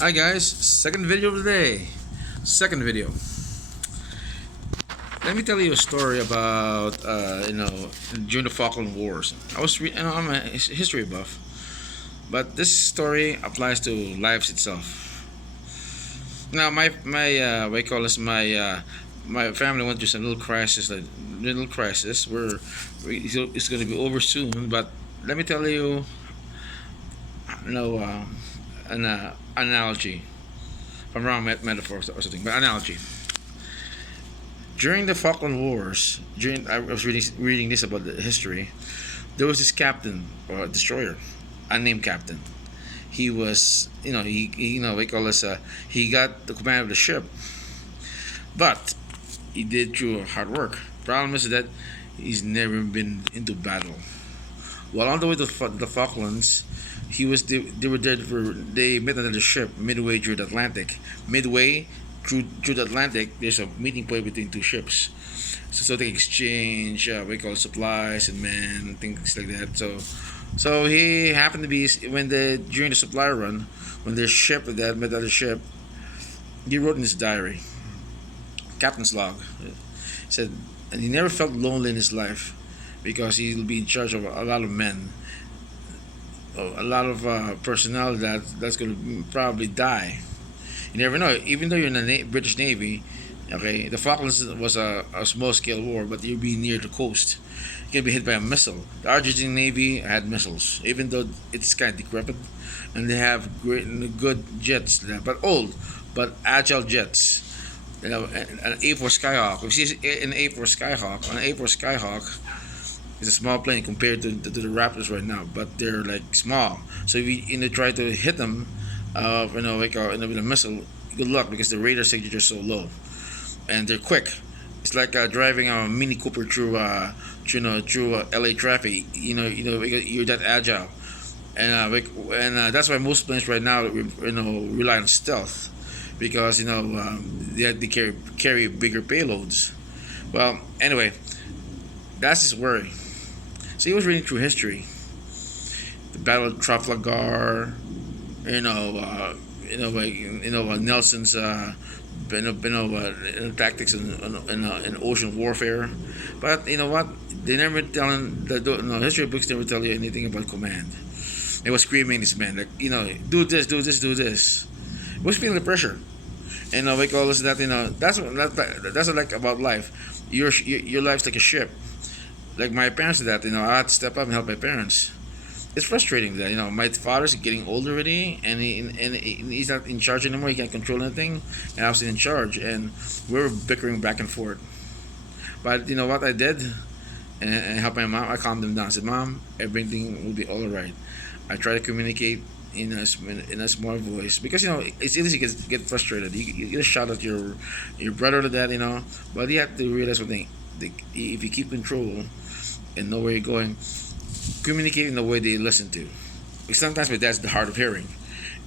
Hi guys, second video of the day. Second video. Let me tell you a story about during the Falkland Wars. I'm a history buff, but this story applies to lives itself. Now what you call this my family went through some little crisis where it's going to be over soon. But let me tell you, you know, an analogy. If I'm wrong, metaphor or something, but analogy. During the Falkland Wars, during I was reading this about the history. There was this captain or destroyer, unnamed captain. He was, we call this. He got the command of the ship, but he did through hard work. Problem is that he's never been into battle. While on the way to the Falklands, they were there for they met another ship midway through the Atlantic. Midway through the Atlantic, there's a meeting point between two ships, so they exchange we call it supplies and men things like that. So he happened to be when the during the supply run when the ship that met other ship, he wrote in his diary, captain's log, said, and he never felt lonely in his life because he'll be in charge of a lot of men, a lot of personnel that's going to probably die. You never know. Even though you're in the British Navy, okay, the Falklands was a small scale war, but you'd be near the coast. You can be hit by a missile. The Argentine Navy had missiles, even though it's kind of decrepit, and they have good jets, but old, but agile jets. An A4 Skyhawk. If you see an A4 Skyhawk, is a small plane compared to the Raptors right now, but they're like small. So if you try to hit them, with a missile, good luck because the radar signature is so low, and they're quick. It's like driving a Mini Cooper through LA traffic. You're that agile, and that's why most planes right now rely on stealth because they carry bigger payloads. Well, anyway, that's his worry. So he was reading through history, the Battle of Trafalgar, Nelson's tactics in ocean warfare. But you know what? They never tell history books never tell you anything about command. They was screaming this man like do this, do this, do this. He was feeling the pressure, and we call this that that's what I like about life. Your life's like a ship. Like my parents did that. I had to step up and help my parents. It's frustrating that my father's getting old already, and he's not in charge anymore. He can't control anything, and I was in charge, and we were bickering back and forth. But you know what I did, and helped my mom. I calmed them down. I said, "Mom, everything will be all right." I try to communicate in a small voice because it's easy to get frustrated. You get a shot at your brother to that, but you have to realize one thing: if you keep control and know where you're going, communicate in the way they listen to. Because sometimes my dad's the hard of hearing,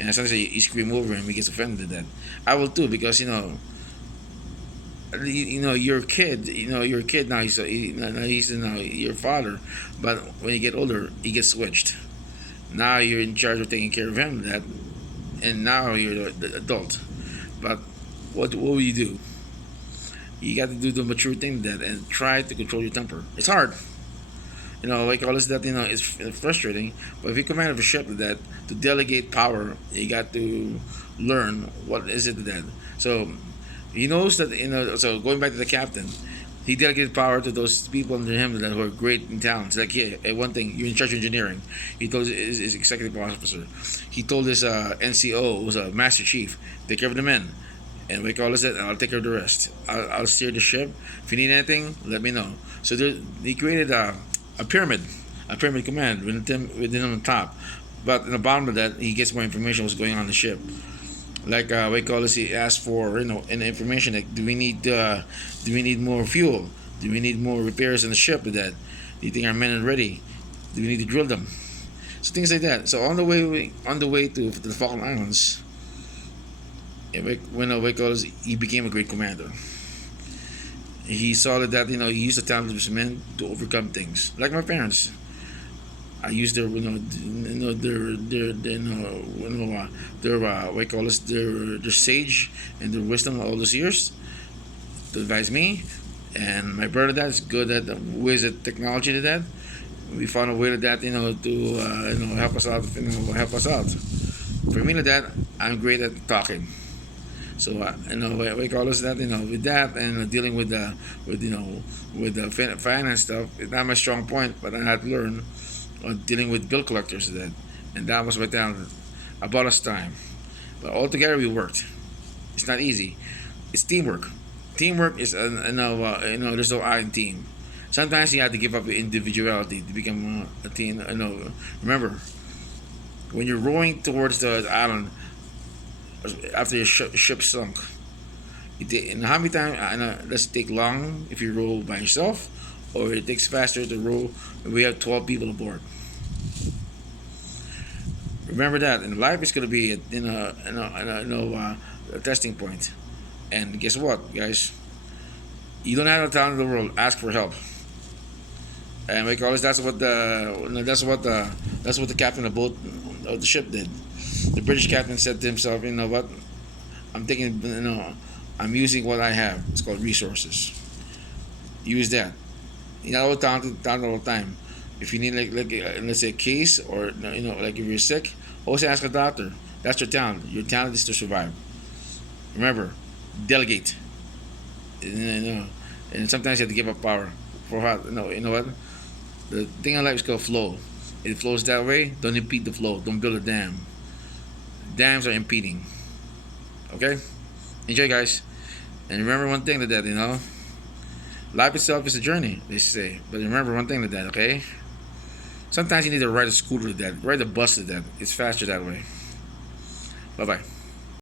and sometimes you scream over him, he gets offended at that. I will too because your kid now. He's your father, but when you get older, he gets switched. Now you're in charge of taking care of him. That, and now you're the adult. But what will you do? You got to do the mature thing that and try to control your temper. It's hard. Like all this that it's frustrating. But if you command of a ship that to delegate power, you got to learn what is it that. So he knows that So going back to the captain, he delegated power to those people under him that were great in talents. Like one thing, you're in charge of engineering. He told his executive officer. He told his NCO, was a master chief, take care of the men. And we call this that. I'll take care of the rest. I'll steer the ship. If you need anything, let me know. So he created a pyramid, command within him on top. But in the bottom of that, he gets more information what's going on in the ship. Like we call this, he asked for an information like, do we need more fuel? Do we need more repairs in the ship? With that, do you think our men are ready? Do we need to drill them? So things like that. So on the way to the Falkland Islands, when we call this, he became a great commander. He saw that he used the talent of his men to overcome things. Like my parents, I use their, their what you call this, their sage and their wisdom all those years to advise me. And my brother that is good at with the technology to that. We found a way to that, to help us out, help us out. For me to that, I'm great at talking. So we call us that, with that and dealing with the with the finance stuff. It's not my strong point, but I had to learn dealing with bill collectors that, and that was my talent. About us time, but all together we worked. It's not easy. It's teamwork. Teamwork is there's no I in team. Sometimes you have to give up your individuality to become a team. Remember when you're rowing towards the island after your ship sunk. And how many times? Does it take long if you row by yourself, or it takes faster to row? We have 12 people aboard. Remember that. And life is going to be a testing point. And guess what, guys? You don't have the talent in the world. Ask for help. And because that's what the captain of the ship did. The British captain said to himself, "You know what? I'm taking, I'm using what I have. It's called resources. Use that. You're not all talented all the time. If you need let's say a case, or like if you're sick, always ask a doctor. That's your talent. Your talent is to survive. Remember, delegate. And sometimes you have to give up power for what? No, you know what? The thing in life is called flow. If it flows that way, don't impede the flow. Don't build a dam. Dams are impeding. Okay? Enjoy, guys. And remember one thing that life itself is a journey, they say. But remember one thing that, okay? Sometimes you need to ride a scooter to that, ride a bus to that. It's faster that way. Bye bye.